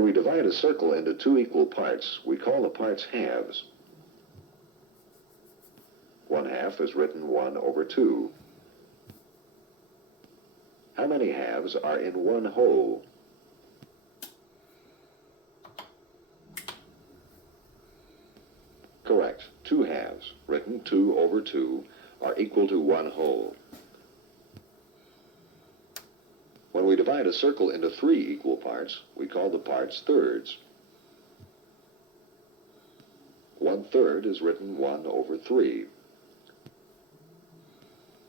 When we divide a circle into two equal parts, we call the parts halves. 1/2 is written 1 over 2. How many halves are in one whole? Correct. 2 halves, written 2 over 2, are equal to 1 whole. When we divide a circle into 3 equal parts, we call the parts thirds. 1/3 is written 1 over 3.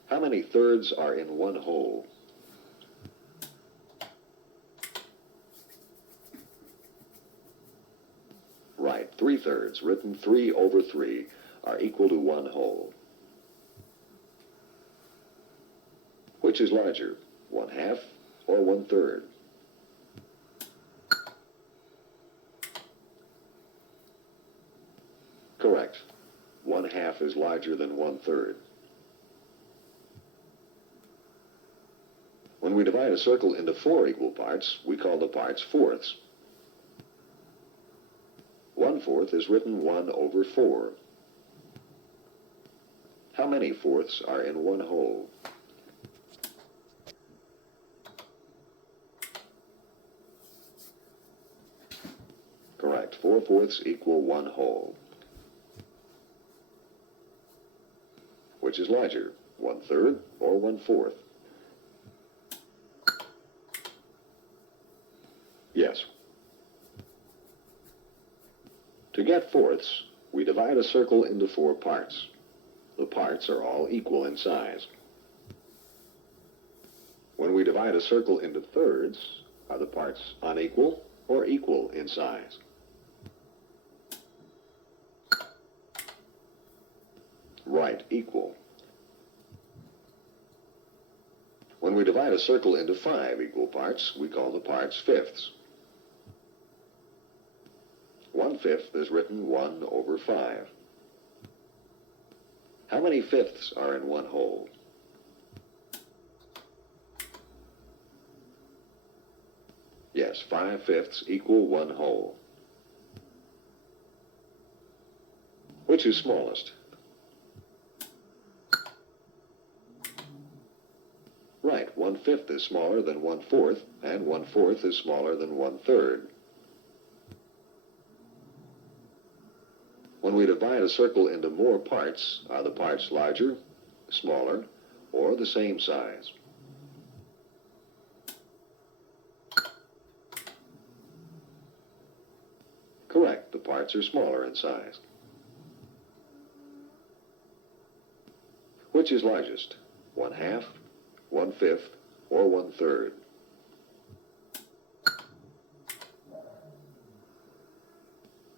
How many thirds are in one whole? Right, 3/3, written 3 over 3, are equal to 1 whole. Which is larger, 1/2 or 1/3? Correct. 1/2 is larger than 1/3. When we divide a circle into 4 equal parts, we call the parts fourths. 1/4 is written 1 over 4. How many fourths are in one whole? Correct. 4/4 equal 1 whole. Which is larger, 1/3 or 1/4? Yes. To get fourths, we divide a circle into 4 parts. The parts are all equal in size. When we divide a circle into thirds, are the parts unequal or equal in size? Right, equal. When we divide a circle into 5 equal parts, we call the parts fifths. 1/5 is written 1 over 5. How many fifths are in one whole? Yes, 5/5 equal 1 whole. Which is smallest? Right, 1/5 is smaller than 1/4, and 1/4 is smaller than 1/3. When we divide a circle into more parts, are the parts larger, smaller, or the same size? Correct, the parts are smaller in size. Which is largest, 1/2, 1/5, or 1/3?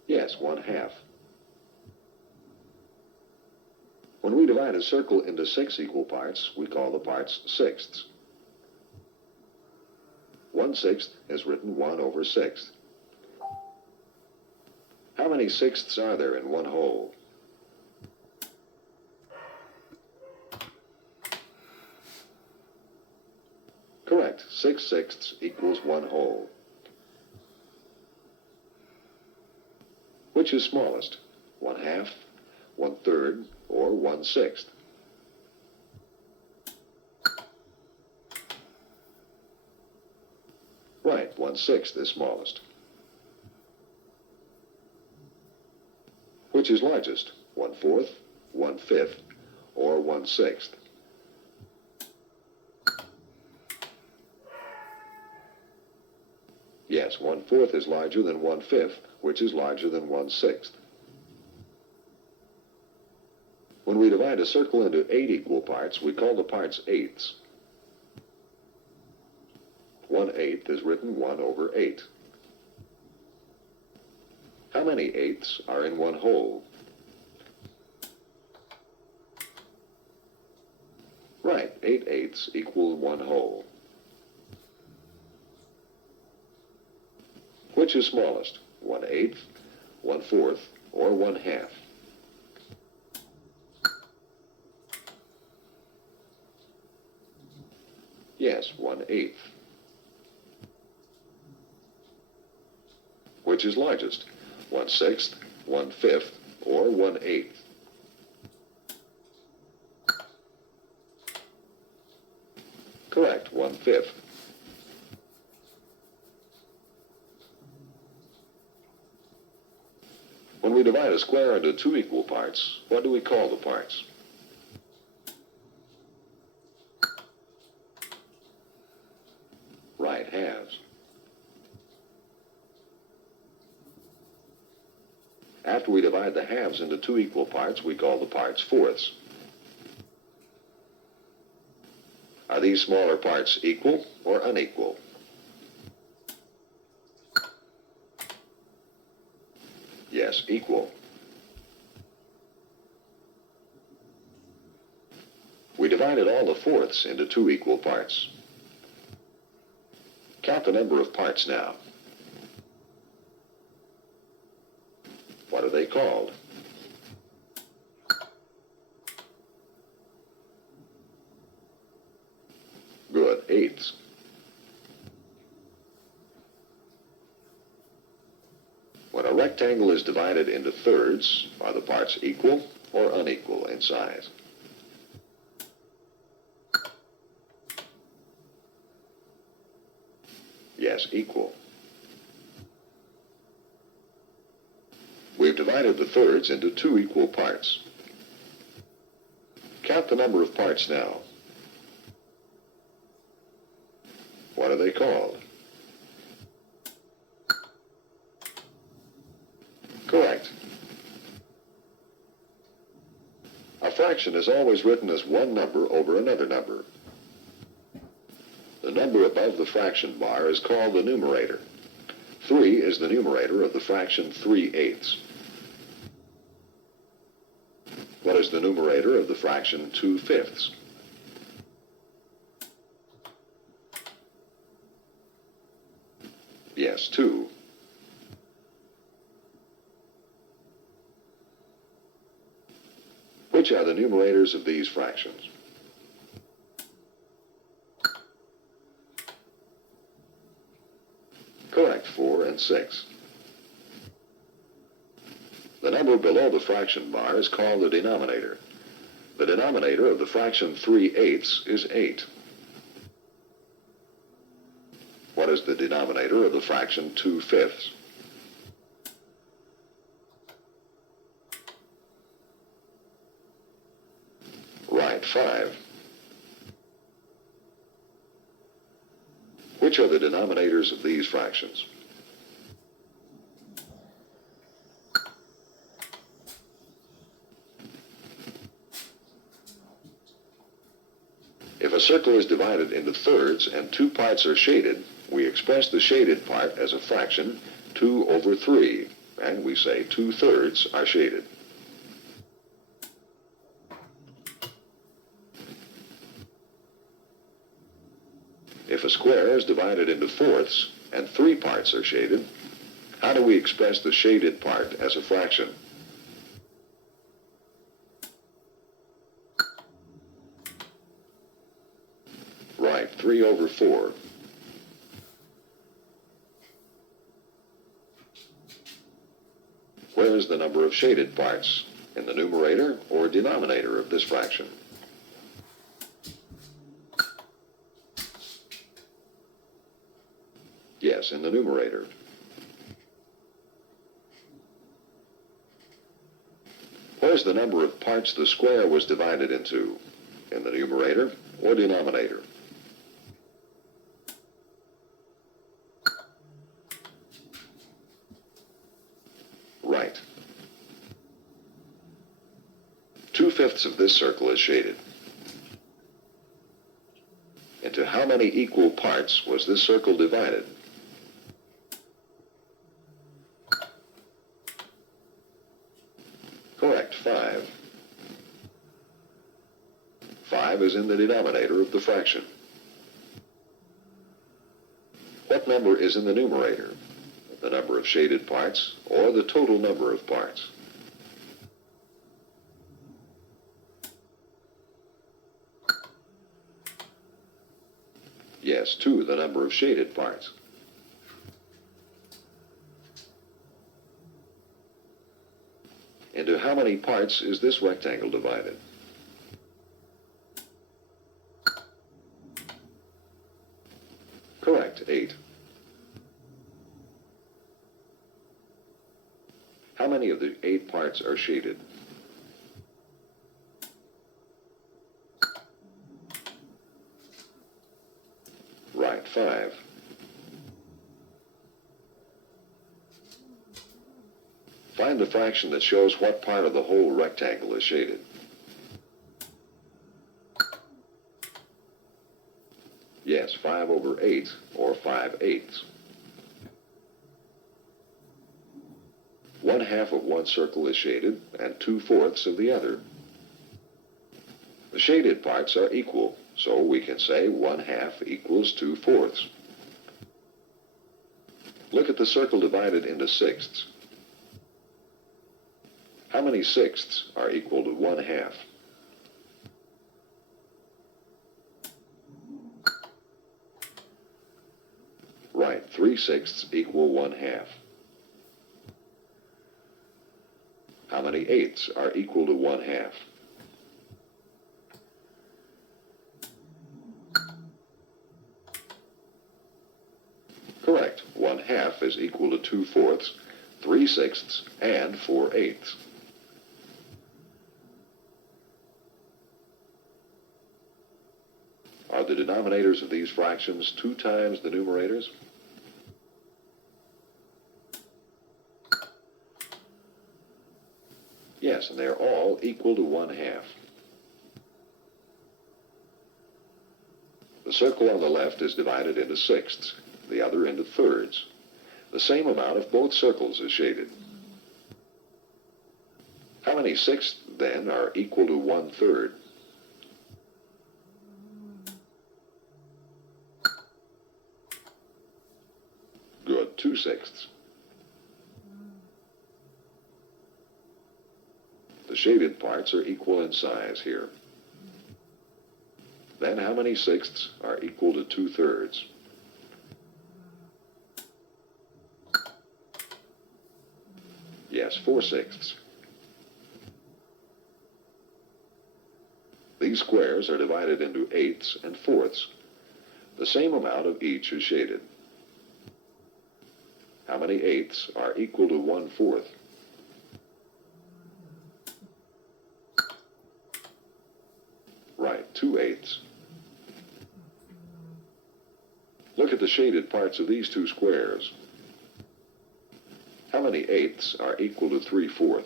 Yes, 1/2. When we divide a circle into 6 equal parts, we call the parts sixths. 1/6 is written 1 over 6. How many sixths are there in one whole? Correct. 6/6 equals 1 whole. Which is smallest, 1/2, 1/3, or 1/6? Right, 1/6 is smallest. Which is largest, 1/4, 1/5, or 1/6? Yes, 1/4 is larger than 1/5, which is larger than 1/6. When we divide a circle into 8 equal parts, we call the parts eighths. 1/8 is written 1 over 8. How many eighths are in one whole? Right, 8/8 equals 1 whole. Which is smallest, 1/8, 1/4, or 1/2? Yes, 1/8. Which is largest, 1/6, 1/5, or 1/8? Correct, 1/5. When we divide a square into two equal parts, what do we call the parts? Right, halves. After we divide the halves into two equal parts, we call the parts fourths. Are these smaller parts equal or unequal? Yes, equal. We divided all the fourths into two equal parts. Count the number of parts now. What are they called? Good, eighths. When a rectangle is divided into thirds, are the parts equal or unequal in size? Yes, equal. We've divided the thirds into two equal parts. Count the number of parts now. What are they called? Correct. A fraction is always written as one number over another number. The number above the fraction bar is called the numerator. 3 is the numerator of the fraction 3/8. What is the numerator of the fraction 2/5? Yes, 2. Which are the numerators of these fractions? Correct, 4 and 6. The number below the fraction bar is called the denominator. The denominator of the fraction 3/8 is 8. What is the denominator of the fraction 2/5? Right, 5. Which are the denominators of these fractions? If a circle is divided into thirds and two parts are shaded, we express the shaded part as a fraction 2/3, and we say 2/3 are shaded. If a square is divided into fourths and three parts are shaded, how do we express the shaded part as a fraction? Right, 3/4. Where is the number of shaded parts? In the numerator or denominator of this fraction? Yes, in the numerator. Where's the number of parts the square was divided into? In the numerator or denominator? Right. 2/5 of this circle is shaded. Into how many equal parts was this circle divided? Correct, 5. 5 is in the denominator of the fraction. What number is in the numerator? The number of shaded parts or the total number of parts? Yes, 2, the number of shaded parts. Into how many parts is this rectangle divided? Correct, 8. How many of the 8 parts are shaded? Right, 5. Find the fraction that shows what part of the whole rectangle is shaded. Yes, 5 over 8, or 5/8. 1/2 of one circle is shaded, and 2/4 of the other. The shaded parts are equal, so we can say 1/2 equals 2/4. Look at the circle divided into sixths. How many sixths are equal to 1/2? Right, 3/6 equal 1/2. How many eighths are equal to 1/2? Correct, 1/2 is equal to 2/4, 3/6, and 4/8. Are the denominators of these fractions 2 times the numerators? Yes, and they're all equal to 1/2. The circle on the left is divided into sixths, the other into thirds. The same amount of both circles is shaded. How many sixths, then, are equal to 1/3? Good, 2/6. The shaded parts are equal in size here. Then how many sixths are equal to 2/3? Yes, 4/6. These squares are divided into eighths and fourths. The same amount of each is shaded. How many eighths are equal to 1/4? Right, 2/8. Look at the shaded parts of these two squares. How many eighths are equal to 3/4?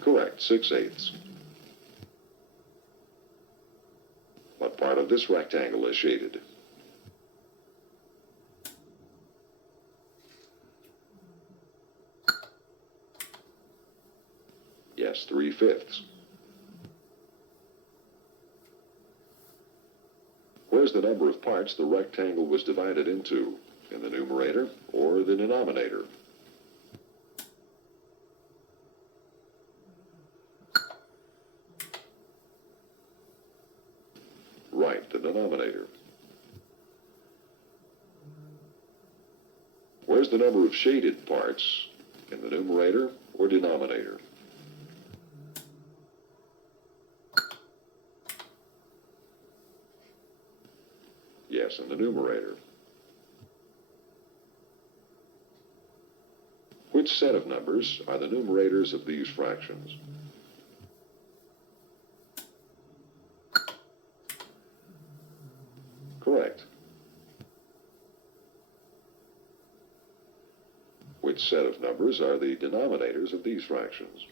Correct, 6/8. What part of this rectangle is shaded? Yes, 3/5. Where's the number of parts the rectangle was divided into, in the numerator or the denominator? Right, the denominator. Where's the number of shaded parts, in the numerator or denominator? Yes, in the numerator. Which set of numbers are the numerators of these fractions? Correct. Which set of numbers are the denominators of these fractions?